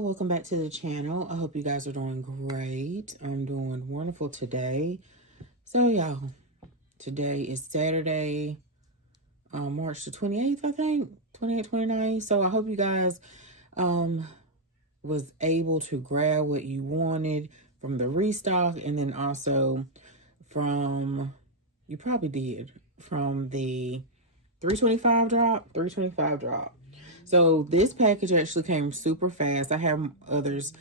y'all, welcome back to the channel. I hope you guys are doing great. I'm doing wonderful today. So y'all, today is Saturday, March the 28th, I think, 28th, 29th. So I hope you guys was able to grab what you wanted from the restock, and then also from, you probably did, from the 325 drop. So this package actually came super fast. I have others,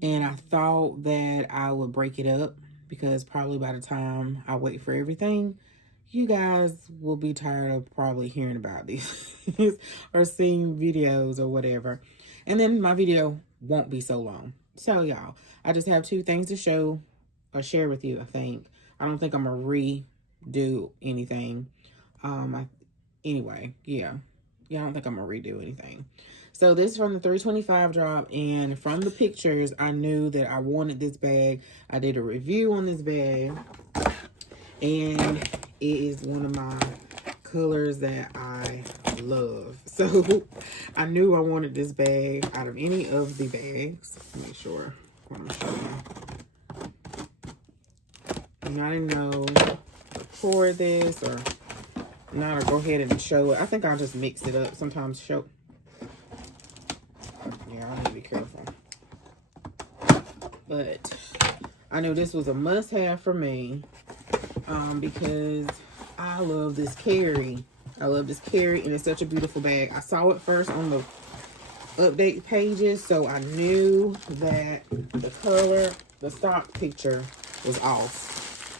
and I thought that I would break it up because probably by the time I wait for everything, you guys will be tired of probably hearing about these or seeing videos or whatever. And then my video won't be so long. So y'all, I just have two things to show or share with you, I think. I don't think I'm gonna redo anything. Anyway, yeah, I don't think I'm gonna redo anything. So this is from the 325 drop, and from the pictures, I knew that I wanted this bag. I did a review on this bag, and it is one of my colors that I love. So I knew I wanted this bag out of any of the bags. Make sure what I'm showing. And I didn't know to pour this or not, or go ahead and show it. I think I'll just mix it up. Sometimes show. Yeah, I need to be careful. But I knew this was a must-have for me because I love this carry. I love this carry, and it's such a beautiful bag. I saw it first on the update pages, so I knew that the color, the stock picture was off.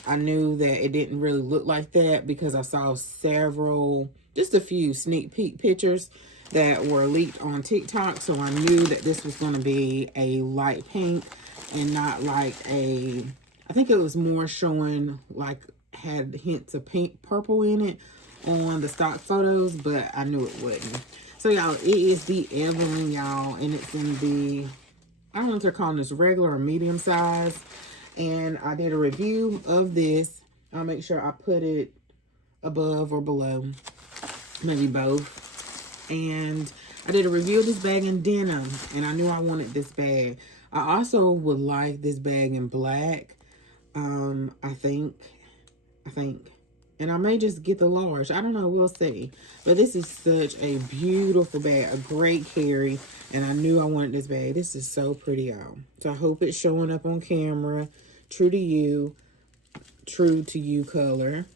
I knew that it didn't really look like that because I saw several, just a few sneak peek pictures that were leaked on TikTok. So I knew that this was going to be a light pink and not like a, I think it was more showing like had hints of pink, purple in it on the stock photos, but I knew it wouldn't. So y'all, it is the Evelyn, y'all, and it's in the, I don't know if they're calling this regular or medium size. And I did a review of this. I'll make sure I put it above or below, maybe both. And I did a review of this bag in denim, and I knew I wanted this bag. I also would like this bag in black. I think, and I may just get the large. I don't know, we'll see. But this is such a beautiful bag, a great carry, and I knew I wanted this bag. This is so pretty, y'all. So I hope it's showing up on camera. True to you color.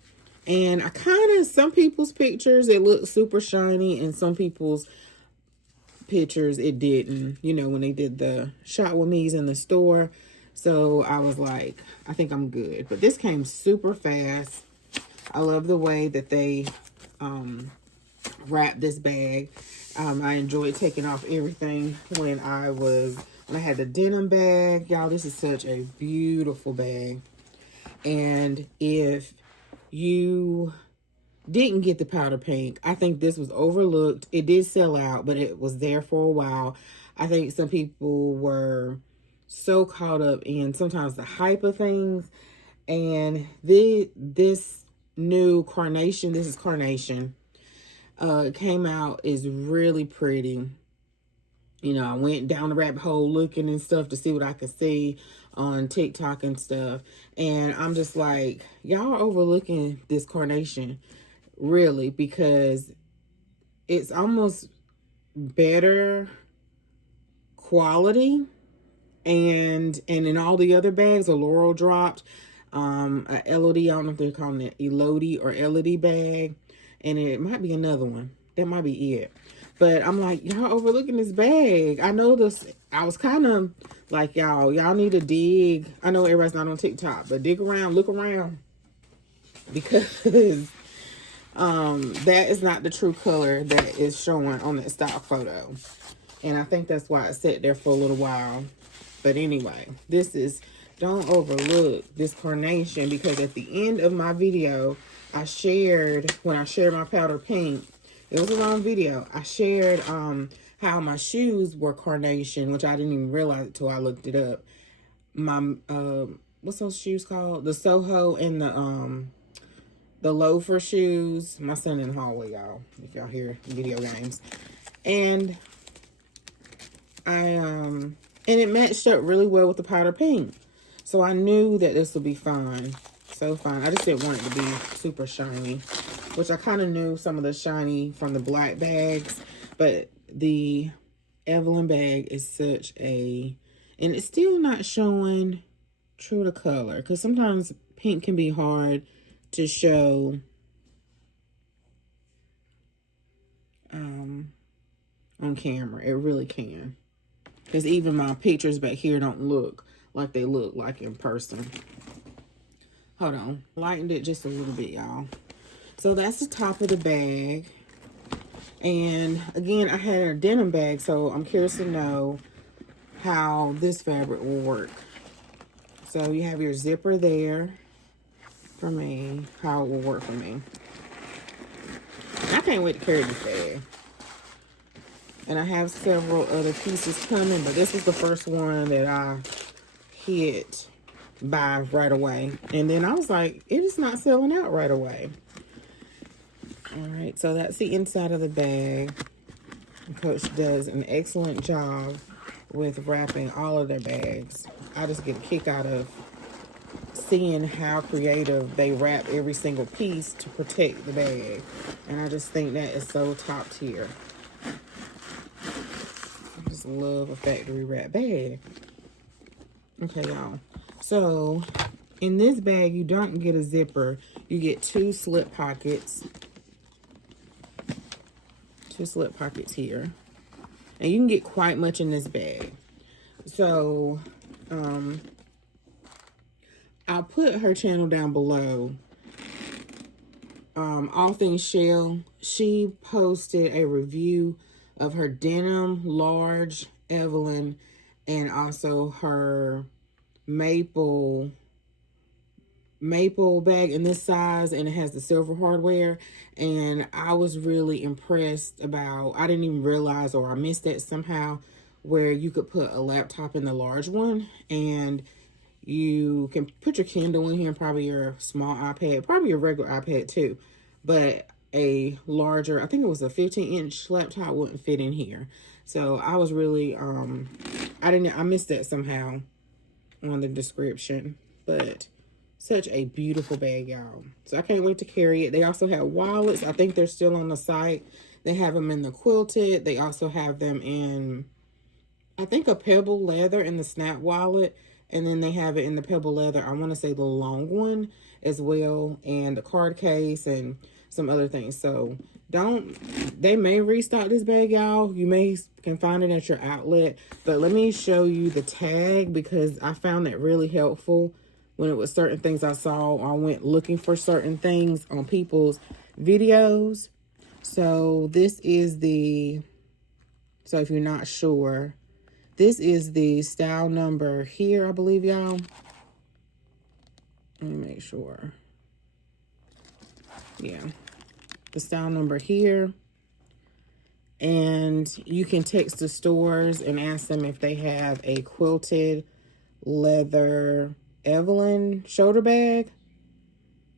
And I kind of, some people's pictures, it looked super shiny, and some people's pictures, it didn't. You know, when they did the shot with me's in the store. So I was like, I think I'm good. But this came super fast. I love the way that they wrapped this bag. I enjoyed taking off everything when I had the denim bag. Y'all, this is such a beautiful bag. And if you didn't get the powder pink, I think this was overlooked. It did sell out, but it was there for a while. I think some people were so caught up in sometimes the hype of things. And this new carnation, this is carnation, came out, is really pretty. You know, I went down the rabbit hole looking and stuff to see what I could see on TikTok and stuff. And I'm just like, y'all are overlooking this carnation, really, because it's almost better quality. And in all the other bags, a Laurel dropped, a Elodie, I don't know if they're calling it Elodie or Elodie bag. And it might be another one. That might be it. But I'm like, y'all overlooking this bag. I know this. I was kind of like, y'all need to dig. I know everybody's not on TikTok, but dig around, look around. Because that is not the true color that is showing on that stock photo. And I think that's why it sat there for a little while. But anyway, don't overlook this carnation, because at the end of my video, when I shared my powder pink, it was a long video. I shared how my shoes were carnation, which I didn't even realize it till I looked it up. My what's those shoes called? The Soho and the loafer shoes. My son in the hallway, y'all, if y'all hear video games. And and it matched up really well with the powder pink. So I knew that this would be fine. So fine. I just didn't want it to be super shiny, which I kind of knew some of the shiny from the black bags, but the Evelyn bag is such a, and it's still not showing true to color, because sometimes pink can be hard to show on camera. It really can, because even my pictures back here don't look like they look like in person. Hold on, lightened it just a little bit, y'all. So that's the top of the bag. And again, I had a denim bag, so I'm curious to know how this fabric will work. So you have your zipper there for me, how it will work for me. I can't wait to carry this bag. And I have several other pieces coming, but this was the first one that I hit buy right away. And then I was like, it is not selling out right away. All right, so that's the inside of the bag. Coach does an excellent job with wrapping all of their bags. I just get a kick out of seeing how creative they wrap every single piece to protect the bag. And I just think that is so top tier. I just love a factory wrap bag. Okay, y'all. So in this bag, you don't get a zipper. You get two slip pockets. Two slip pockets here. And you can get quite much in this bag. So, I'll put her channel down below. All Things Shell. She posted a review of her denim large Evelyn and also her maple bag in this size, and it has the silver hardware. And I was really impressed about, I didn't even realize, or I missed that somehow, where you could put a laptop in the large one, and you can put your Kindle in here and probably your small iPad, probably your regular iPad too, but a larger, I think it was a 15-inch laptop wouldn't fit in here. So I was really I missed that somehow on the description, but such a beautiful bag, y'all. So I can't wait to carry it. They also have wallets. I think they're still on the site. They have them in the quilted. They also have them in, I think, a pebble leather in the snap wallet. And then they have it in the pebble leather, I want to say the long one as well. And the card case and some other things. So they may restock this bag, y'all. You can find it at your outlet. But let me show you the tag, because I found that really helpful when it was certain things I saw, or I went looking for certain things on people's videos. So this is so if you're not sure, this is the style number here, I believe, y'all. Let me make sure. Yeah. The style number here. And you can text the stores and ask them if they have a quilted leather Evelyn shoulder bag.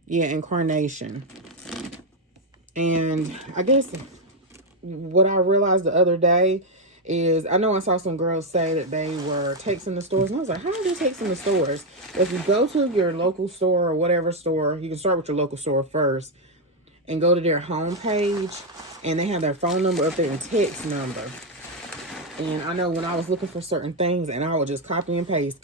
Yeah, in carnation. And I guess what I realized the other day is, I know I saw some girls say that they were texting the stores, and I was like, how are they texting the stores? If you go to your local store or whatever store, you can start with your local store first and go to their homepage, and they have their phone number up there and text number. And I know when I was looking for certain things, and I would just copy and paste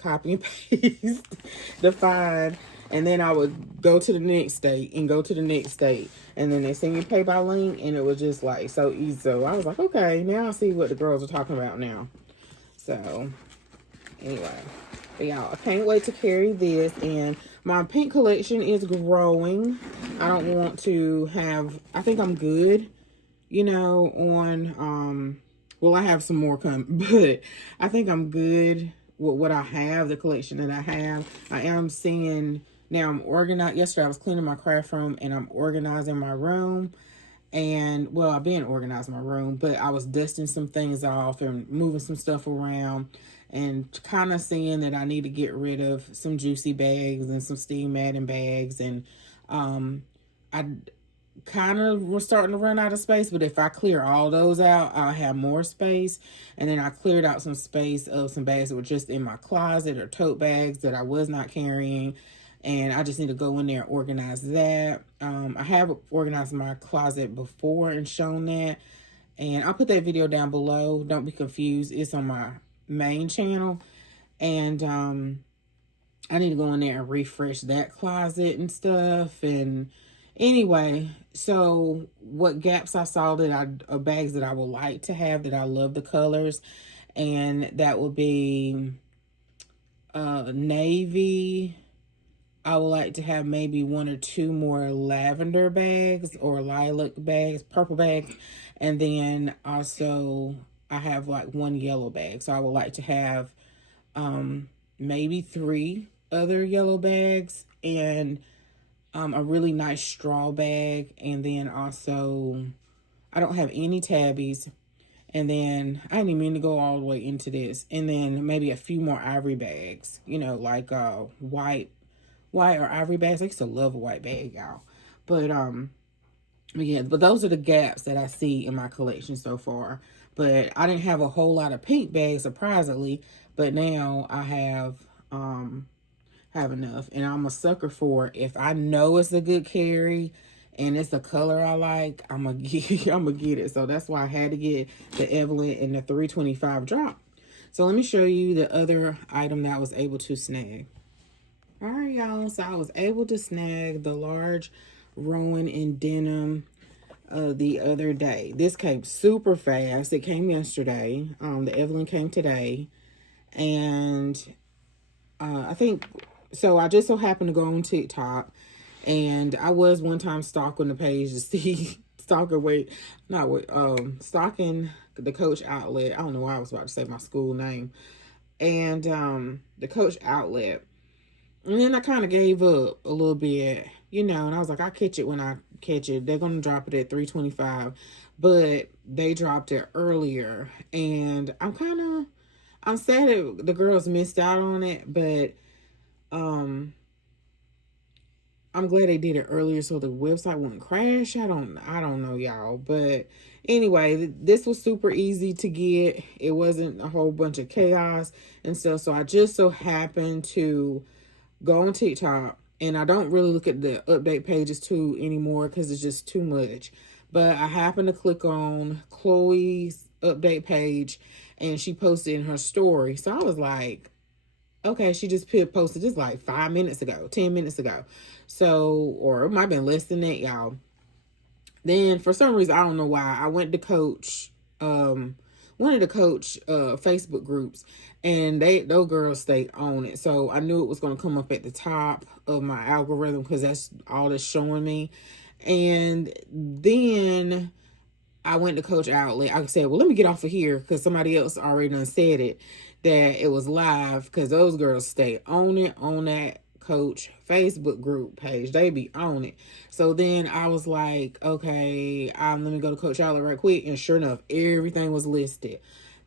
to find, and then I would go to the next state and go to the next state, and then they send you pay by link, and it was just like so easy. So I was like, okay, now I see what the girls are talking about now. So anyway, but y'all, I can't wait to carry this. And my pink collection is growing. I don't want to have, I think I'm good, you know, on well, I have some more coming, but I think I'm good with what I have, the collection that I have. I am seeing, now I'm organized. Yesterday I was cleaning my craft room, and I'm organizing my room. And, well, I've been organizing my room, but I was dusting some things off and moving some stuff around, and kind of seeing that I need to get rid of some juicy bags and some steam matting bags. And kind of we're starting to run out of space, but if I clear all those out, I'll have more space. And then I cleared out some space of some bags that were just in my closet or tote bags that I was not carrying, and I just need to go in there and organize that. I have organized my closet before and shown that, and I'll put that video down below. Don't be confused, it's on my main channel. And I need to go in there and refresh that closet and stuff. And anyway, so what gaps I saw that bags that I would like to have, that I love the colors, and that would be navy. I would like to have maybe 1 or 2 more lavender bags or lilac bags, purple bags, and then also I have like 1 yellow bag. So I would like to have maybe 3 other yellow bags, and a really nice straw bag. And then also, I don't have any tabbies. And then I didn't even mean to go all the way into this. And then maybe a few more ivory bags, you know, like white or ivory bags. I used to love a white bag, y'all. But yeah, but those are the gaps that I see in my collection so far. But I didn't have a whole lot of pink bags, surprisingly, but now I have enough. And I'm a sucker for, if I know it's a good carry and it's a color I like, I'm gonna get it. So that's why I had to get the Evelyn in the 325 drop. So let me show you the other item that I was able to snag. All right, y'all. So I was able to snag the large Rowan in denim the other day. This came super fast. It came yesterday. The Evelyn came today. And I think, so I just so happened to go on TikTok, and I was one time stalking the page to see, stalking the Coach outlet. I don't know why I was about to say my school name. And the Coach outlet. And then I kind of gave up a little bit, you know, and I was like, I'll catch it when I catch it. They're going to drop it at 325, but they dropped it earlier. And I'm sad that the girls missed out on it, but I'm glad they did it earlier so the website wouldn't crash. I don't know, y'all. But anyway, this was super easy to get. It wasn't a whole bunch of chaos and stuff. So I just so happened to go on TikTok, and I don't really look at the update pages too anymore because it's just too much. But I happened to click on Chloe's update page, and she posted in her story. So I was like, okay, she just posted this like 5 minutes ago, 10 minutes ago. So, or it might have been less than that, y'all. Then for some reason, I don't know why, I went to Coach, one of the Coach Facebook groups, and those girls stay on it. So I knew it was going to come up at the top of my algorithm because that's all it's showing me. And then I went to Coach outlet. I said, well, let me get off of here because somebody else already done said it, that it was live, because those girls stay on it, on that Coach Facebook group page. They be on it. So then I was like, okay, let me go to Coach outlet right quick. And sure enough, everything was listed.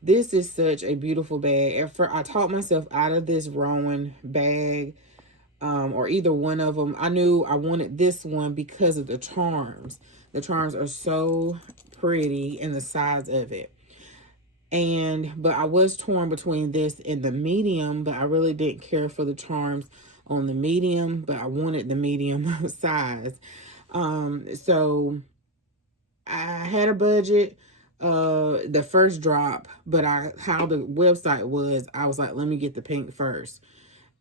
This is such a beautiful bag. I talked myself out of this Rowan bag, or either one of them. I knew I wanted this one because of the charms. The charms are so pretty and the size of it. But I was torn between this and the medium, but I really didn't care for the charms on the medium, but I wanted the medium size. So I had a budget, the first drop, but how the website was, I was like, let me get the pink first.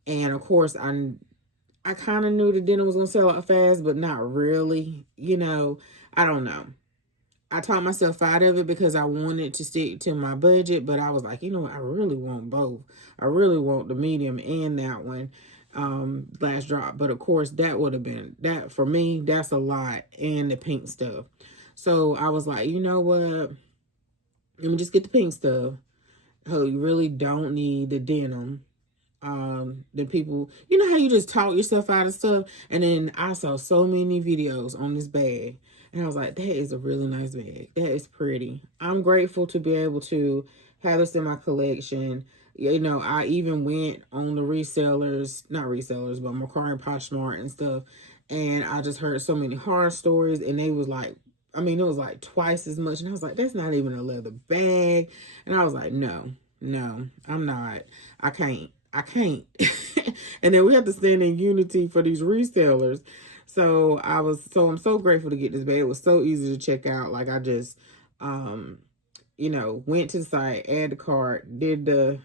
And of course, I kind of knew the denim was going to sell out fast, but not really, you know, I don't know. I talked myself out of it because I wanted to stick to my budget, but I was like, you know what, I really want both. I really want the medium and that one, last drop. But of course, that would have been, that for me, that's a lot, and the pink stuff. So I was like, you know what, let me just get the pink stuff. Oh, you really don't need the denim. The people, you know how you just talk yourself out of stuff. And then I saw so many videos on this bag, and I was like, that is a really nice bag. That is pretty. I'm grateful to be able to have this in my collection. You know, I even went on the resellers, not resellers, but Mercari and Poshmark and stuff, And I just heard so many horror stories, and they was like, I mean, it was like twice as much. And I was like, that's not even a leather bag. And I was like, no, I'm not. I can't. And then we have to stand in unity for these resellers. So I'm so grateful to get this bag. It was so easy to check out. Like, I just, went to the site, add the cart, did the,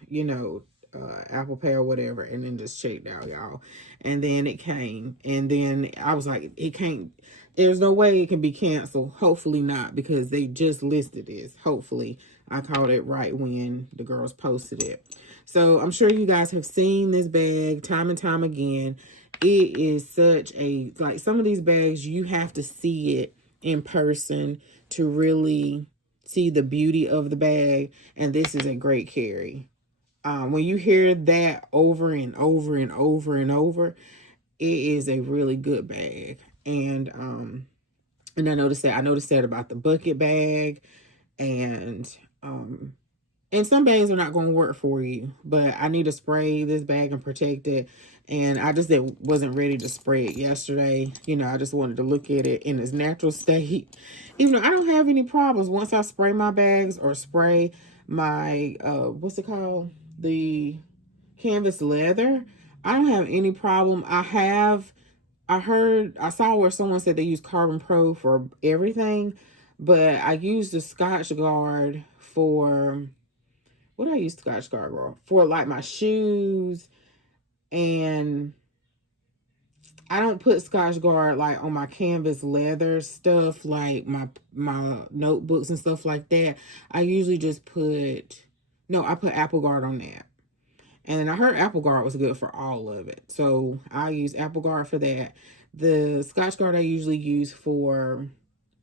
Apple Pay or whatever, and then just checked out, y'all. And then it came, and then I was like, it can't, there's no way it can be canceled. Hopefully not, because they just listed this. Hopefully I called it right when the girls posted it. So I'm sure you guys have seen this bag time and time again. It is such a, like, some of these bags, you have to see it in person to really see the beauty of the bag. And this is a great carry. When you hear that over and over and over and over, it is a really good bag. And I noticed that about the bucket bag, and some bags are not going to work for you, but I need to spray this bag and protect it. And I just wasn't ready to spray it yesterday. I just wanted to look at it in its natural state. Even though I don't have any problems once I spray my bags or spray my, what's it called? The canvas leather. I don't have any problem. I saw where someone said they use Carbon Pro for everything, but I use the Scotch Guard for, what do I use Scotch Guard for? Like my shoes, and I don't put Scotch Guard like on my canvas leather stuff, like my notebooks and stuff like that. I usually just I put Apple Guard on that. And then I heard Apple Guard was good for all of it. So I use Apple Guard for that. The Scotch Guard I usually use for,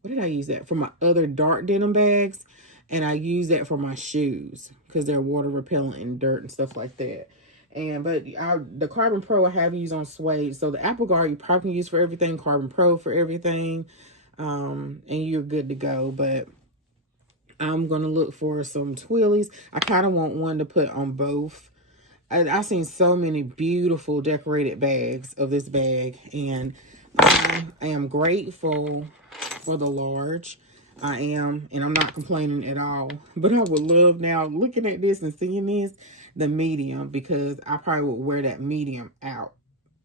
what did I use that? For my other dark denim bags. And I use that for my shoes because they're water repellent and dirt and stuff like that. But the Carbon Pro I have used on suede. So the Apple Guard you probably can use for everything. Carbon Pro for everything. And you're good to go. But I'm going to look for some twillies. I kind of want one to put on both. I've seen so many beautiful decorated bags of this bag, and I am grateful for the large. I am, and I'm not complaining at all. But I would love, now looking at this and seeing this, the medium, because I probably would wear that medium out,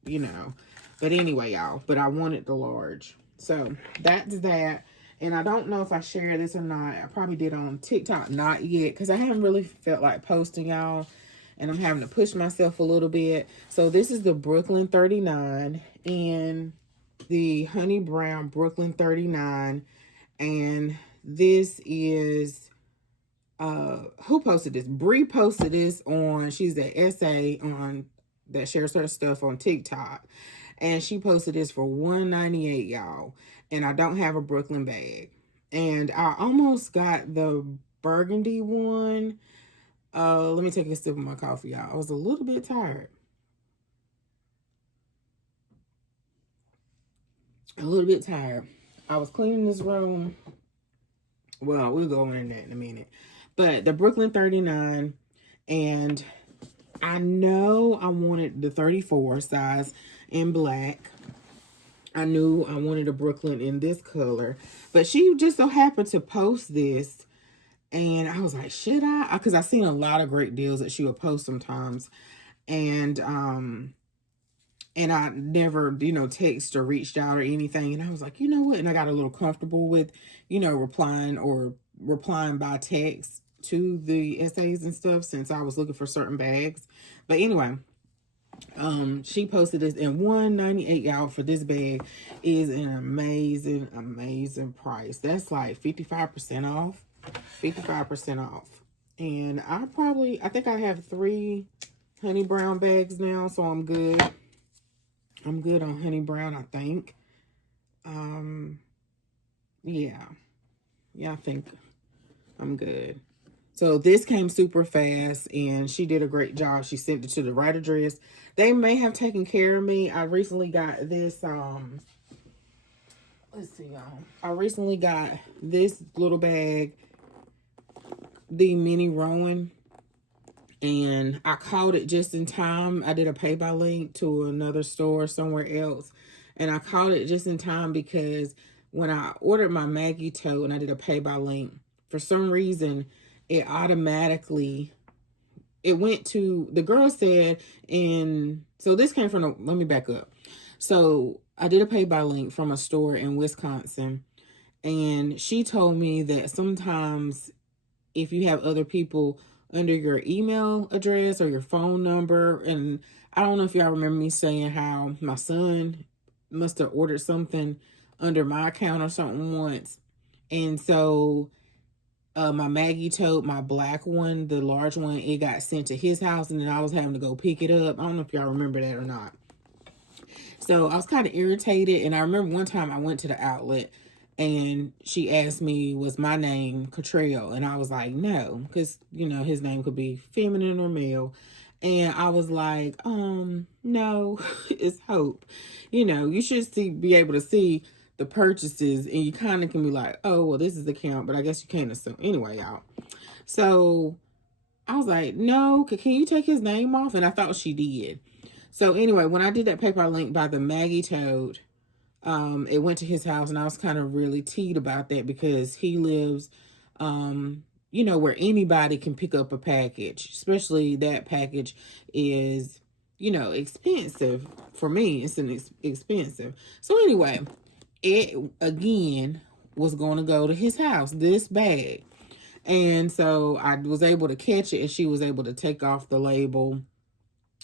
But anyway, y'all, but I wanted the large. So that's that. And I don't know if I shared this or not. I probably did on TikTok, not yet, because I haven't really felt like posting, y'all. And I'm having to push myself a little bit. So this is the Brooklyn 39 and the Honey Brown Brooklyn 39. And this is, who posted this? Bree posted this on, she's the SA on, that shares her stuff on TikTok. And she posted this for $198, y'all. And I don't have a Brooklyn bag. And I almost got the burgundy one. Let me take a sip of my coffee, y'all. I was a little bit tired. I was cleaning this room. Well, we'll go into that in a minute. But the Brooklyn 39, and I know I wanted the 34 size in black. I knew I wanted a Brooklyn in this color. But she just so happened to post this. And I was like, should I? Because I've seen a lot of great deals that she will post sometimes. And I never, text or reached out or anything. And I was like, you know what? And I got a little comfortable with, replying by text to the essays and stuff, since I was looking for certain bags. But anyway, she posted this, and $198, y'all, for this bag is an amazing price. That's like 55% off. 55% off. And I think I have 3 Honey Brown bags now, so I'm good. I'm good on Honey Brown, I think. Yeah, I think I'm good. So this came super fast, and she did a great job. She sent it to the right address. They may have taken care of me. I recently got this, let's see, y'all. I recently got this little bag, the mini Rowan, and I caught it just in time. I did a pay by link to another store somewhere else, And I caught it just in time because when I ordered my Maggie tote and I did a pay by link, for some reason, it automatically, it went to, the girl said, so this came from, let me back up. So I did a pay by link from a store in Wisconsin, and she told me that sometimes if you have other people under your email address or your phone number, and I don't know if y'all remember me saying how my son must have ordered something under my account or something once. And so my Maggie tote, my black one, the large one, it got sent to his house, and then I was having to go pick it up. I don't know if y'all remember that or not. So I was kind of irritated, and I remember one time I went to the outlet, and she asked me, was my name Cottrell? And I was like, no, because, you know, his name could be feminine or male. And I was like, no, it's Hope. You know, you should be able to see the purchases, and you kind of can be like, oh, well, this is the count, but I guess you can't assume. Anyway, y'all. So I was like, no, can you take his name off? And I thought she did. So anyway, when I did that paper link by the Maggie tote, it went to his house, and I was kind of really teed about that because he lives, you know, where anybody can pick up a package, especially that package is, you know, expensive. For me, it's expensive. So anyway, it again was going to go to his house, this bag. And so I was able to catch it, and she was able to take off the label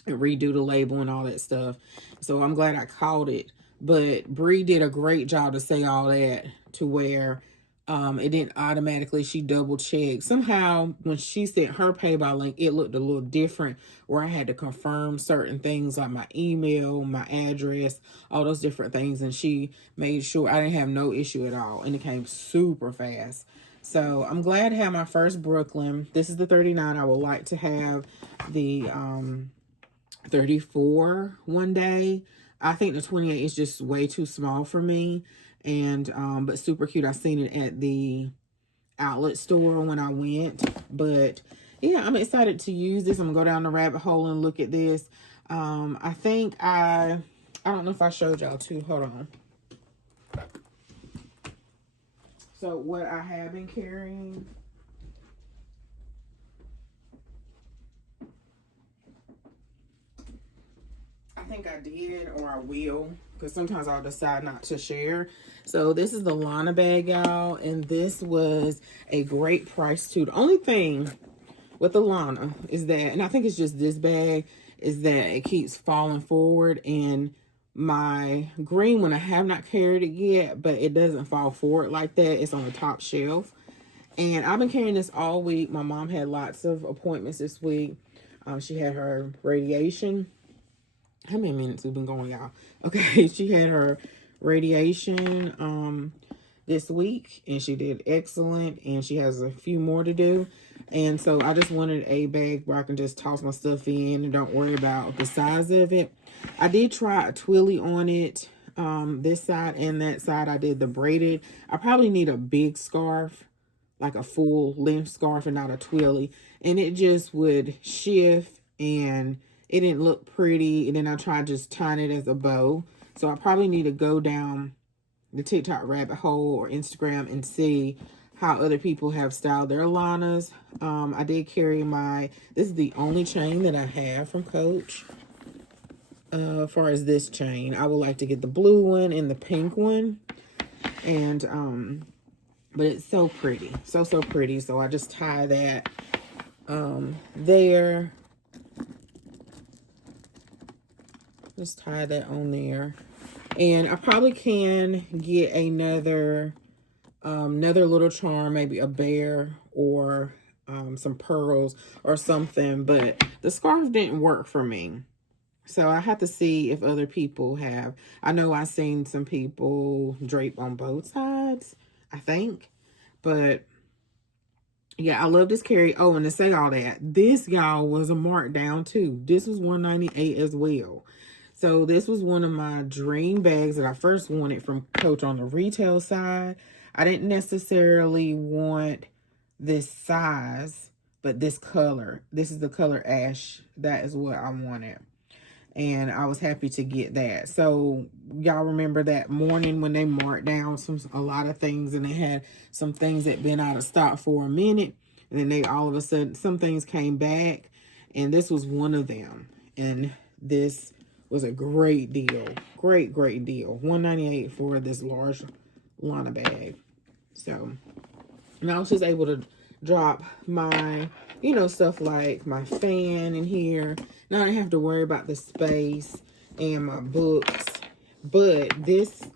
and redo the label and all that stuff. So I'm glad I caught it. But Bree did a great job to say all that to where it didn't automatically, she double checked. Somehow when she sent her pay by link, it looked a little different where I had to confirm certain things like my email, my address, all those different things. And she made sure I didn't have no issue at all. And it came super fast. So I'm glad to have my first Brooklyn. This is the 39. I would like to have the 34 one day. I think the 28 is just way too small for me. And but super cute. I seen it at the outlet store when I went. But yeah, I'm excited to use this. I'm gonna go down the rabbit hole and look at this. I think I don't know if I showed y'all too. Hold on. So what I have been carrying, I think I did, or I will, because sometimes I'll decide not to share. So this is the Lana bag, y'all, and this was a great price too. The only thing with the Lana is that, and I think it's just this bag, is that it keeps falling forward. And my green one, I have not carried it yet, but it doesn't fall forward like that. It's on the top shelf. And I've been carrying this all week. My mom had lots of appointments this week. She had her radiation. How many minutes we've been going, y'all? Okay, she had her radiation this week, and she did excellent, and she has a few more to do. And so I just wanted a bag where I can just toss my stuff in and don't worry about the size of it. I did try a twilly on it, this side and that side. I did the braided. I probably need a big scarf, like a full length scarf and not a twilly. And it just would shift, and it didn't look pretty. And then I tried just tying it as a bow. So I probably need to go down the TikTok rabbit hole or Instagram and see how other people have styled their Lanas. I did carry this is the only chain that I have from Coach. As far as this chain, I would like to get the blue one and the pink one. And, but it's so pretty. So pretty. So I just tie that, there. Just tie that on there. And I probably can get another little charm, maybe a bear or some pearls or something. But the scarf didn't work for me. So I have to see if other people have. I know I've seen some people drape on both sides, I think. But yeah, I love this carry. Oh, and to say all that, this, y'all, was a markdown too. This was $198 as well. So this was one of my dream bags that I first wanted from Coach on the retail side. I didn't necessarily want this size, but this color. This is the color ash. That is what I wanted. and I was happy to get that. So y'all remember that morning when they marked down a lot of things, and they had some things that been out of stock for a minute, and then they all of a sudden some things came back, and this was one of them. And this was a great deal. Great deal. $1.98 for this large Lana bag. So, and I was just able to drop my, you know, stuff like my fan in here. Now I don't have to worry about the space and my books. But this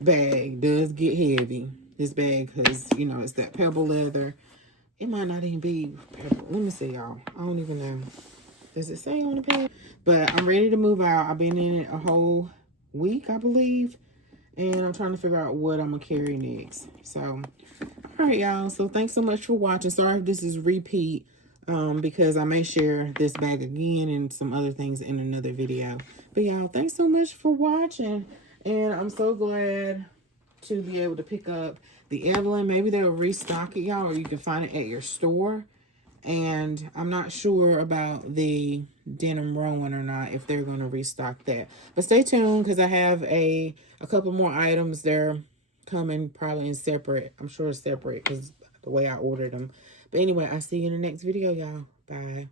bag does get heavy. This bag, because, you know, it's that pebble leather. It might not even be pebble. Let me see, y'all. I don't even know. Does it say on the page? But I'm ready to move out. I've been in it a whole week, I believe. And I'm trying to figure out what I'm going to carry next. So, all right, y'all. So, thanks so much for watching. Sorry if this is repeat. Because I may share this bag again and some other things in another video. But, y'all, thanks so much for watching. And I'm so glad to be able to pick up the Evelyn. Maybe they'll restock it, y'all. Or you can find it at your store. And I'm not sure about the denim Rowan or not, if they're going to restock that. But stay tuned, because I have a couple more items. They're coming probably in separate. I'm sure it's separate because the way I ordered them. But anyway, I'll see you in the next video, y'all. Bye.